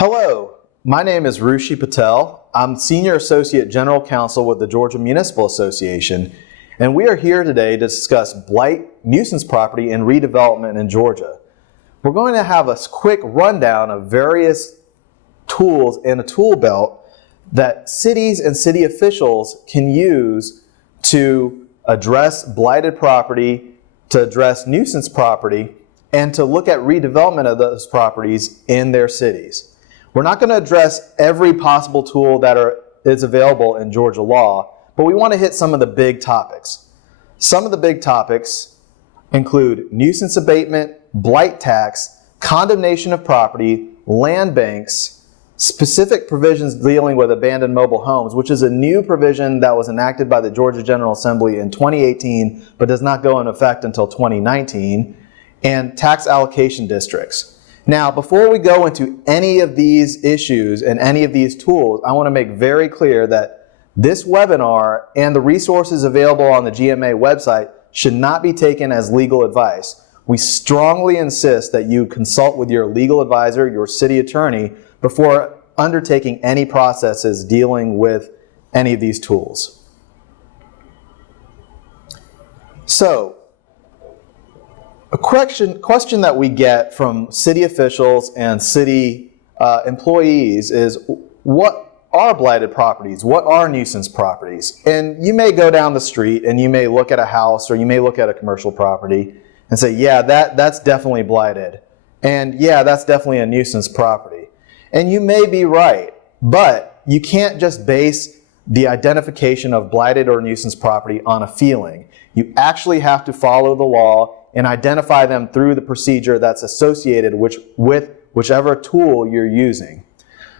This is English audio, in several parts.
Hello, my name is Rusi Patel. I'm Senior Associate General Counsel with the Georgia Municipal Association, and we are here today to discuss blight, nuisance property, and redevelopment in Georgia. We're going to have a quick rundown of various tools in a tool belt that cities and city officials can use to address blighted property, to address nuisance property, and to look at redevelopment of those properties in their cities. We're not going to address every possible tool that is available in Georgia law, but we want to hit some of the big topics. Some of the big topics include nuisance abatement, blight tax, condemnation of property, land banks, specific provisions dealing with abandoned mobile homes, which is a new provision that was enacted by the Georgia General Assembly in 2018, but does not go into effect until 2019, and tax allocation districts. Now, before we go into any of these issues and any of these tools, I want to make very clear that this webinar and the resources available on the GMA website should not be taken as legal advice. We strongly insist that you consult with your legal advisor, your city attorney, before undertaking any processes dealing with any of these tools. So, a question that we get from city officials and city employees is, what are blighted properties? What are nuisance properties? And you may go down the street and you may look at a house or you may look at a commercial property and say, yeah, that's definitely blighted. And yeah, that's definitely a nuisance property. And you may be right, but you can't just base the identification of blighted or nuisance property on a feeling. You actually have to follow the law and identify them through the procedure that's associated with whichever tool you're using.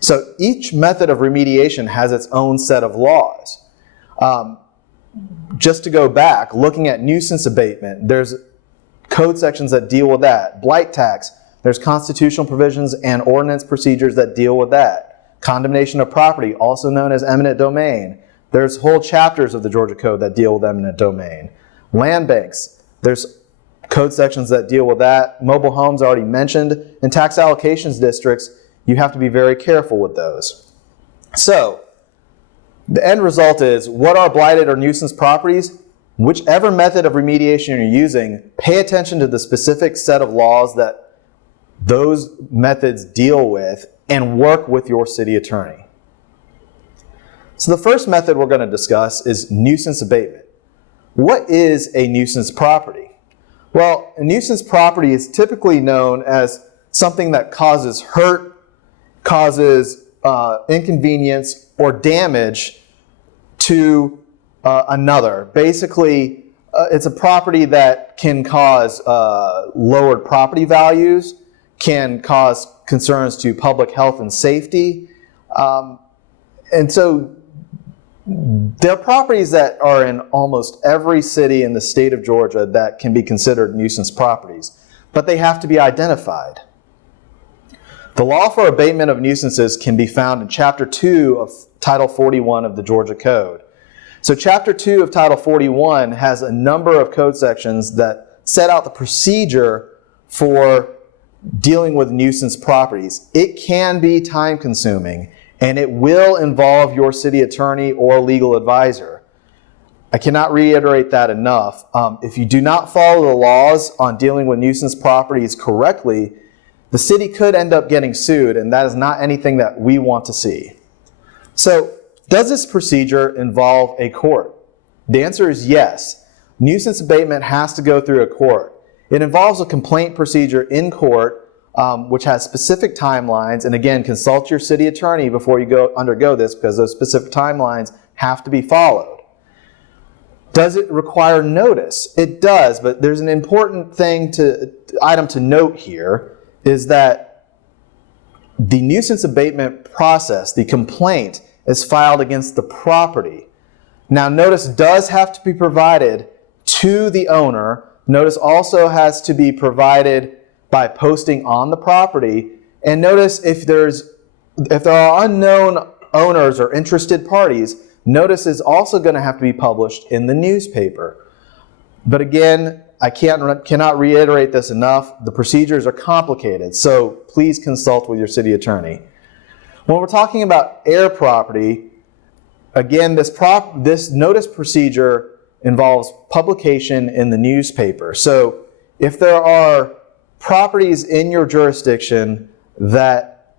So each method of remediation has its own set of laws. Just to go back, looking at nuisance abatement, there's code sections that deal with that. Blight tax, there's constitutional provisions and ordinance procedures that deal with that. Condemnation of property, also known as eminent domain. There's whole chapters of the Georgia Code that deal with eminent domain. Land banks, there's code sections that deal with that. Mobile homes already mentioned. In tax allocations districts, you have to be very careful with those. So, the end result is, what are blighted or nuisance properties? Whichever method of remediation you're using, pay attention to the specific set of laws that those methods deal with and work with your city attorney. So the first method we're going to discuss is nuisance abatement. What is a nuisance property? Well, a nuisance property is typically known as something that causes hurt, causes inconvenience, or damage to another. Basically, it's a property that can cause lowered property values, can cause concerns to public health and safety. And so there are properties that are in almost every city in the state of Georgia that can be considered nuisance properties, but they have to be identified. The law for abatement of nuisances can be found in Chapter 2 of Title 41 of the Georgia Code. So Chapter 2 of Title 41 has a number of code sections that set out the procedure for dealing with nuisance properties. It can be time-consuming, and it will involve your city attorney or legal advisor. I cannot reiterate that enough. If you do not follow the laws on dealing with nuisance properties correctly, the city could end up getting sued, and that is not anything that we want to see. So, does this procedure involve a court? The answer is yes. Nuisance abatement has to go through a court. It involves a complaint procedure in court, which has specific timelines, and again, consult your city attorney before you undergo this, because those specific timelines have to be followed. Does it require notice? It does, but there's an important item to note here, is that the nuisance abatement process, the complaint, is filed against the property. Now, notice does have to be provided to the owner. Notice also has to be provided by posting on the property. And notice if there are unknown owners or interested parties, notice is also going to have to be published in the newspaper. But again, I cannot reiterate this enough. The procedures are complicated, so please consult with your city attorney. When we're talking about heir property, again, this notice procedure involves publication in the newspaper. So if there are properties in your jurisdiction that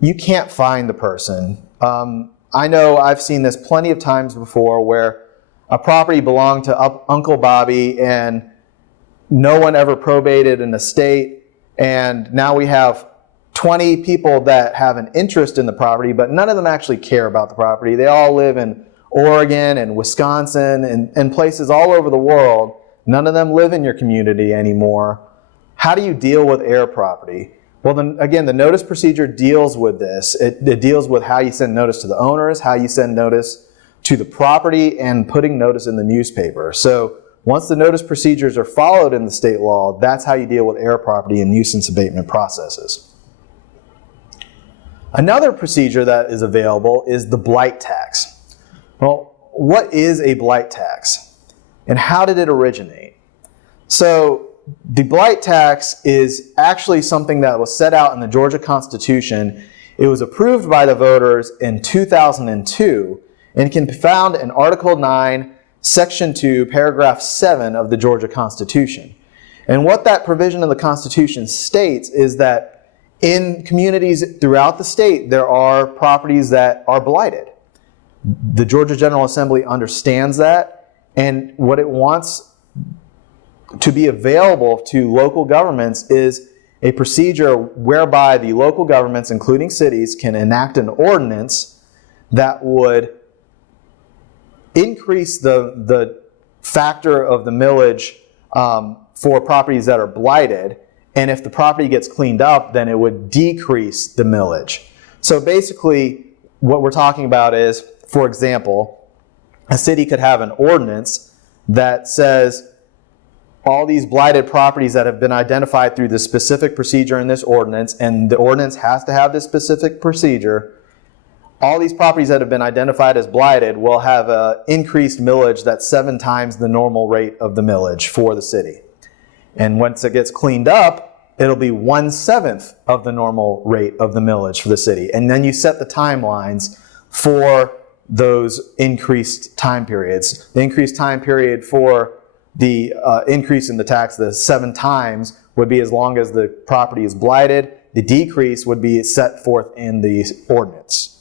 you can't find the person, I know I've seen this plenty of times before where a property belonged to Uncle Bobby and no one ever probated an estate, and now we have 20 people that have an interest in the property, but none of them actually care about the property. They all live in Oregon and Wisconsin and places all over the world. None of them live in your community anymore. How do you deal with heir property? Well, then again, the notice procedure deals with this. It deals with how you send notice to the owners, how you send notice to the property, and putting notice in the newspaper. So once the notice procedures are followed in the state law, that's how you deal with heir property and nuisance abatement processes. Another procedure that is available is the blight tax. Well, what is a blight tax and how did it originate? So the blight tax is actually something that was set out in the Georgia Constitution. It was approved by the voters in 2002 and can be found in Article 9, Section 2, Paragraph 7 of the Georgia Constitution. And what that provision of the Constitution states is that in communities throughout the state, there are properties that are blighted. The Georgia General Assembly understands that, and what it wants to be available to local governments is a procedure whereby the local governments, including cities, can enact an ordinance that would increase the factor of the millage for properties that are blighted, and if the property gets cleaned up, then it would decrease the millage. So basically, what we're talking about is, for example, a city could have an ordinance that says all these blighted properties that have been identified through the specific procedure in this ordinance, and the ordinance has to have this specific procedure, all these properties that have been identified as blighted will have an increased millage that's 7 times the normal rate of the millage for the city. And once it gets cleaned up, it'll be 1/7 of the normal rate of the millage for the city. And then you set the timelines for those increased time periods. The increased time period for the increase in the tax, the 7 times, would be as long as the property is blighted. The decrease would be set forth in the ordinance.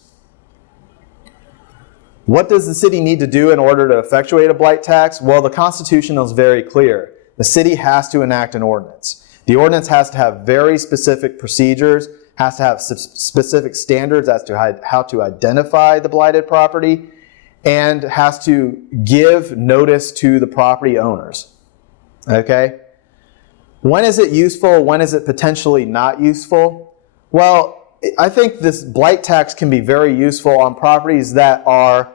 What does the city need to do in order to effectuate a blight tax? Well, the Constitution is very clear. The city has to enact an ordinance. The ordinance has to have very specific procedures, has to have specific standards as to how to identify the blighted property, and has to give notice to the property owners. Okay? When is it useful? When is it potentially not useful? Well, I think this blight tax can be very useful on properties that are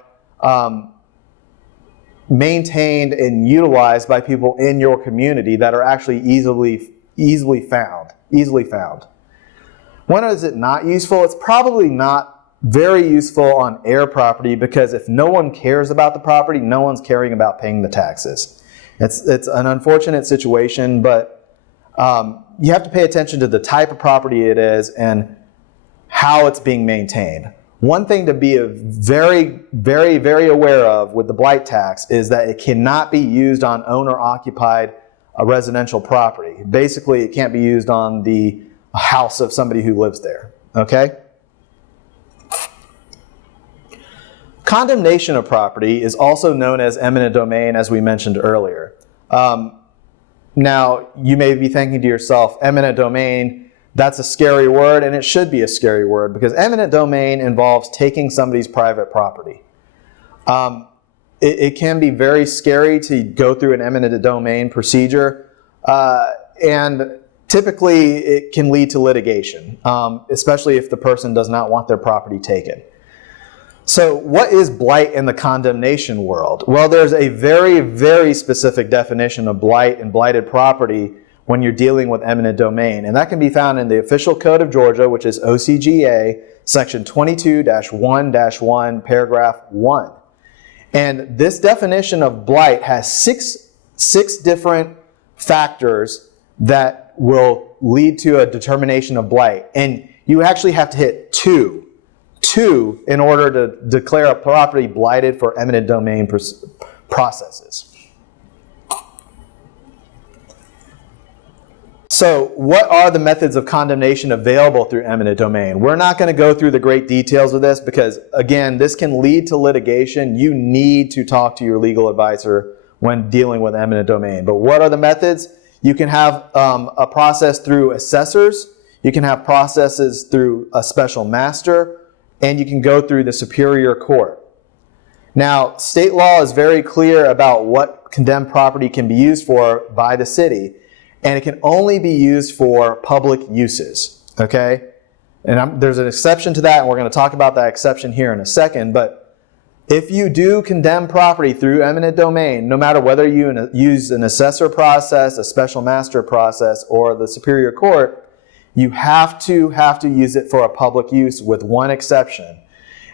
maintained and utilized by people in your community that are actually easily found. When is it not useful? It's probably not very useful on heir property, because if no one cares about the property, no one's caring about paying the taxes. It's an unfortunate situation, but you have to pay attention to the type of property it is and how it's being maintained. One thing to be very, very, very aware of with the blight tax is that it cannot be used on owner-occupied residential property. Basically, it can't be used on the house of somebody who lives there. Okay? Condemnation of property is also known as eminent domain, as we mentioned earlier. Now, you may be thinking to yourself, eminent domain, that's a scary word, and it should be a scary word, because eminent domain involves taking somebody's private property. It can be very scary to go through an eminent domain procedure, and typically it can lead to litigation, especially if the person does not want their property taken. So what is blight in the condemnation world? Well, there's a very, very specific definition of blight and blighted property when you're dealing with eminent domain. And that can be found in the Official Code of Georgia, which is OCGA, Section 22-1-1, Paragraph 1. And this definition of blight has six different factors that will lead to a determination of blight. And you actually have to hit 2 2 in order to declare a property blighted for eminent domain processes. So what are the methods of condemnation available through eminent domain? We're not going to go through the great details of this because, again, this can lead to litigation. You need to talk to your legal advisor when dealing with eminent domain. But what are the methods? You can have a process through assessors. You can have processes through a special master. And you can go through the superior court. Now, state law is very clear about what condemned property can be used for by the city. And it can only be used for public uses, okay? And there's an exception to that, and we're going to talk about that exception here in a second. But if you do condemn property through eminent domain, no matter whether you use an assessor process, a special master process, or the superior court, you have to use it for a public use with one exception.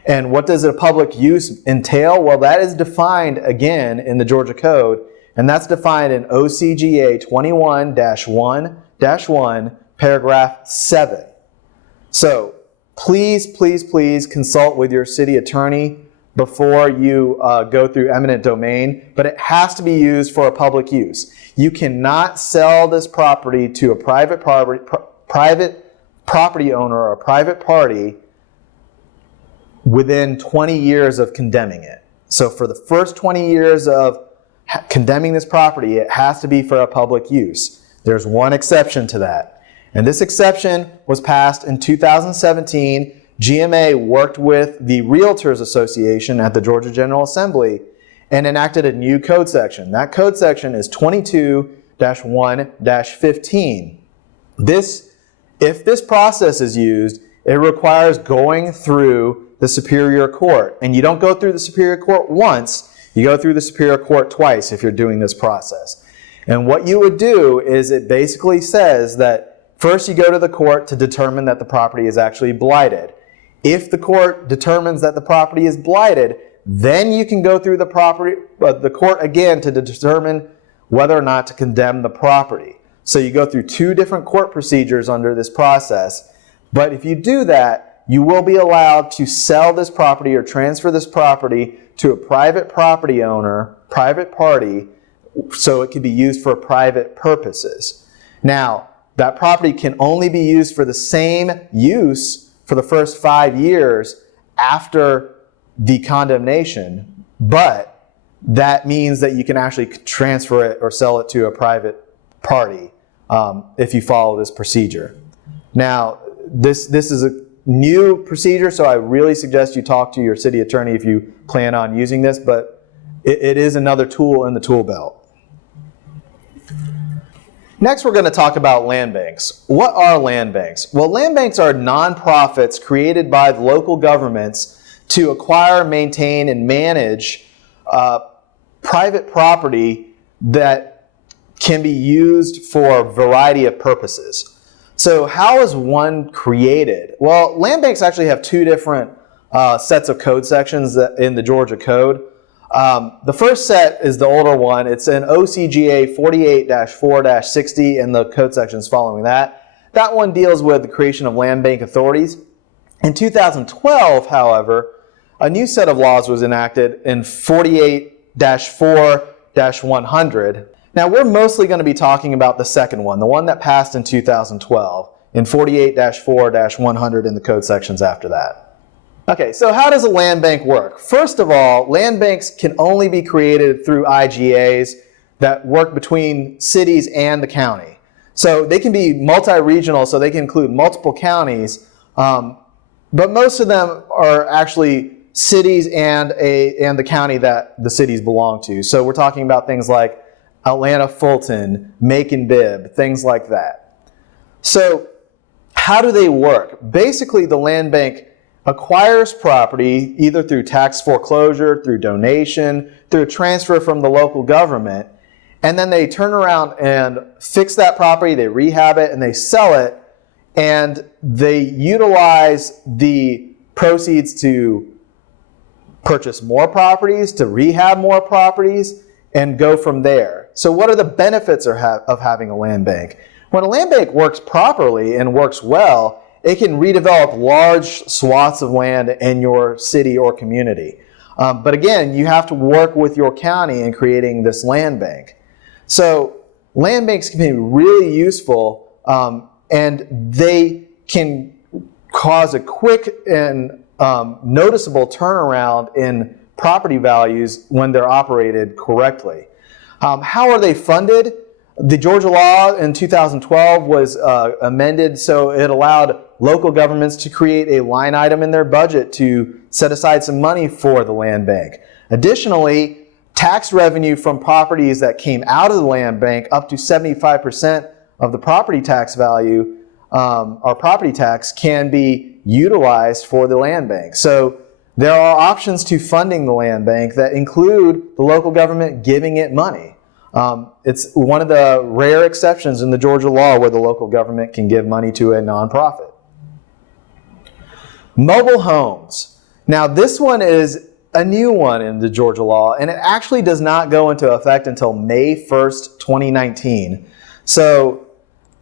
And what does a public use entail? Well, that is defined, again, in the Georgia Code. And that's defined in OCGA 21-1-1, paragraph 7. So please, please, please consult with your city attorney before you go through eminent domain, but it has to be used for a public use. You cannot sell this property to a private property owner or a private party within 20 years of condemning it. So for the first 20 years of condemning this property, it has to be for a public use. There's one exception to that. And this exception was passed in 2017. GMA worked with the Realtors Association at the Georgia General Assembly and enacted a new code section. That code section is 22-1-15. If this process is used, it requires going through the superior court. And you don't go through the superior court once, you go through the superior court twice if you're doing this process. And what you would do is it basically says that first you go to the court to determine that the property is actually blighted. If the court determines that the property is blighted, then you can go through the court again to determine whether or not to condemn the property. So you go through 2 different court procedures under this process. But if you do that, you will be allowed to sell this property or transfer this property to a private property owner, private party, so it can be used for private purposes. Now, that property can only be used for the same use for the first 5 years after the condemnation, but that means that you can actually transfer it or sell it to a private party if you follow this procedure. Now, this is a new procedure, so I really suggest you talk to your city attorney if you plan on using this, but it is another tool in the tool belt. Next, we're going to talk about land banks. What are land banks? Well, land banks are nonprofits created by the local governments to acquire, maintain, and manage private property that can be used for a variety of purposes. So how is one created? Well, land banks actually have 2 different sets of code sections in the Georgia Code. The first set is the older one. It's in OCGA 48-4-60 and the code sections following that. That one deals with the creation of land bank authorities. In 2012, however, a new set of laws was enacted in 48-4-100. Now, we're mostly going to be talking about the second one, the one that passed in 2012, in 48-4-100 in the code sections after that. Okay, so how does a land bank work? First of all, land banks can only be created through IGAs that work between cities and the county. So they can be multi-regional, so they can include multiple counties, but most of them are actually cities and the county that the cities belong to. So we're talking about things like Atlanta, Fulton, Macon, Bibb, things like that. So how do they work? Basically, the land bank acquires property either through tax foreclosure, through donation, through a transfer from the local government, and then they turn around and fix that property, they rehab it, and they sell it, and they utilize the proceeds to purchase more properties, to rehab more properties, and go from there. So what are the benefits of having a land bank? When a land bank works properly and works well, it can redevelop large swaths of land in your city or community. But again, you have to work with your county in creating this land bank. So land banks can be really useful, and they can cause a quick and noticeable turnaround in property values when they're operated correctly. How are they funded? The Georgia law in 2012 was amended so it allowed local governments to create a line item in their budget to set aside some money for the land bank. Additionally, tax revenue from properties that came out of the land bank, up to 75% of the property tax value, or property tax, can be utilized for the land bank. So there are options to funding the land bank that include the local government giving it money. It's one of the rare exceptions in the Georgia law where the local government can give money to a nonprofit. Mobile homes. Now this one is a new one in the Georgia law, and it actually does not go into effect until May 1st, 2019. So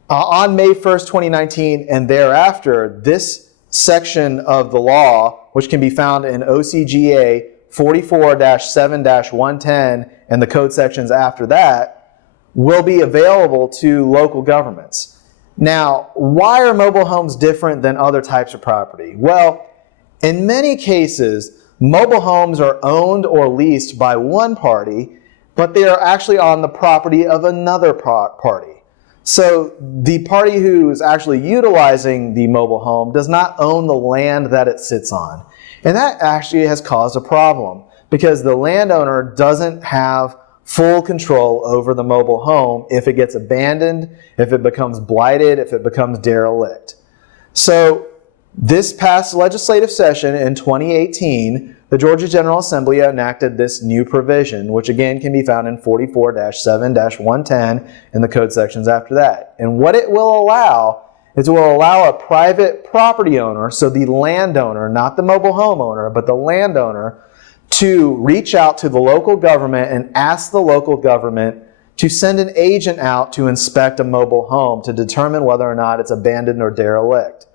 on May 1st, 2019 and thereafter, this section of the law, which can be found in OCGA 44-7-110 and the code sections after that, will be available to local governments. Now, why are mobile homes different than other types of property? Well, in many cases, mobile homes are owned or leased by one party, but they are actually on the property of another party. So the party who is actually utilizing the mobile home does not own the land that it sits on. And that actually has caused a problem because the landowner doesn't have full control over the mobile home if it gets abandoned, if it becomes blighted, if it becomes derelict. So this past legislative session in 2018, the Georgia General Assembly enacted this new provision, which again can be found in 44-7-110 and the code sections after that. And what it will allow is it will allow a private property owner, so the landowner, not the mobile homeowner, but the landowner, to reach out to the local government and ask the local government to send an agent out to inspect a mobile home to determine whether or not it's abandoned or derelict.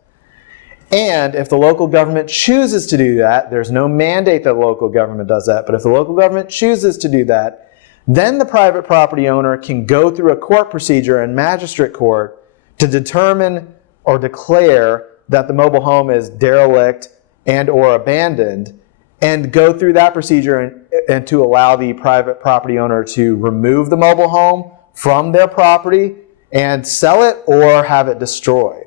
And if the local government chooses to do that, there's no mandate that the local government does that, but if the local government chooses to do that, then the private property owner can go through a court procedure in magistrate court to determine or declare that the mobile home is derelict and or abandoned, and go through that procedure and to allow the private property owner to remove the mobile home from their property and sell it or have it destroyed.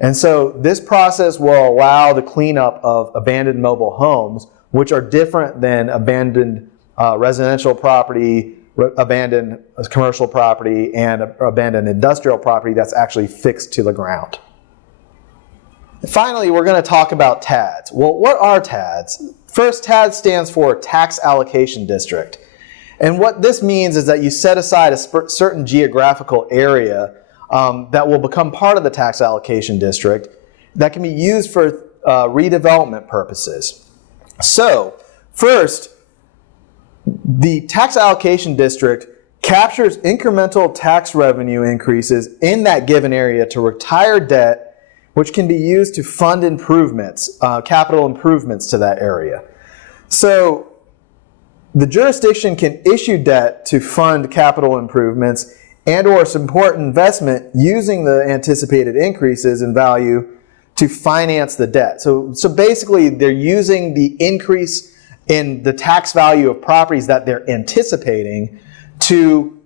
And so this process will allow the cleanup of abandoned mobile homes, which are different than abandoned residential property, abandoned commercial property, and abandoned industrial property that's actually fixed to the ground. Finally, we're going to talk about TADs. Well, what are TADs? First, TAD stands for Tax Allocation District. And what this means is that you set aside a certain geographical area that will become part of the tax allocation district that can be used for redevelopment purposes. So, first, the tax allocation district captures incremental tax revenue increases in that given area to retire debt, which can be used to fund improvements, capital improvements to that area. So the jurisdiction can issue debt to fund capital improvements and or support investment using the anticipated increases in value to finance the debt. So basically they're using the increase in the tax value of properties that they're anticipating to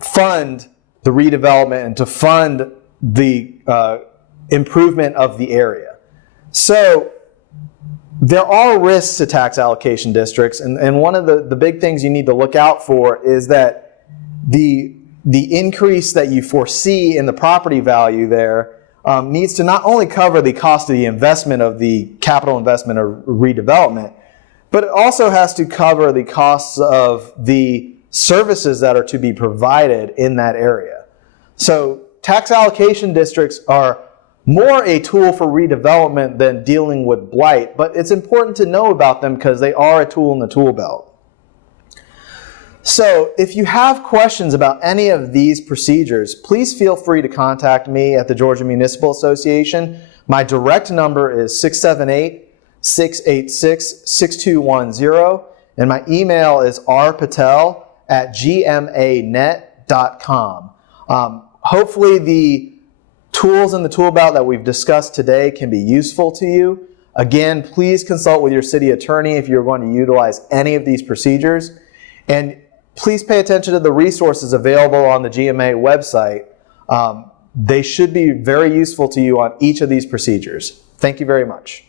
fund the redevelopment and to fund the improvement of the area. So there are risks to tax allocation districts, and one of the big things you need to look out for is that the increase that you foresee in the property value there needs to not only cover the cost of the investment of the capital investment or redevelopment, but it also has to cover the costs of the services that are to be provided in that area. So tax allocation districts are more a tool for redevelopment than dealing with blight, but it's important to know about them because they are a tool in the tool belt. So if you have questions about any of these procedures, please feel free to contact me at the Georgia Municipal Association My direct number is 678-686-6210, and my email is rpatel@gmanet.com. Hopefully the tools in the tool belt that we've discussed today can be useful to you. Again, please consult with your city attorney if you're going to utilize any of these procedures. And please pay attention to the resources available on the GMA website. They should be very useful to you on each of these procedures. Thank you very much.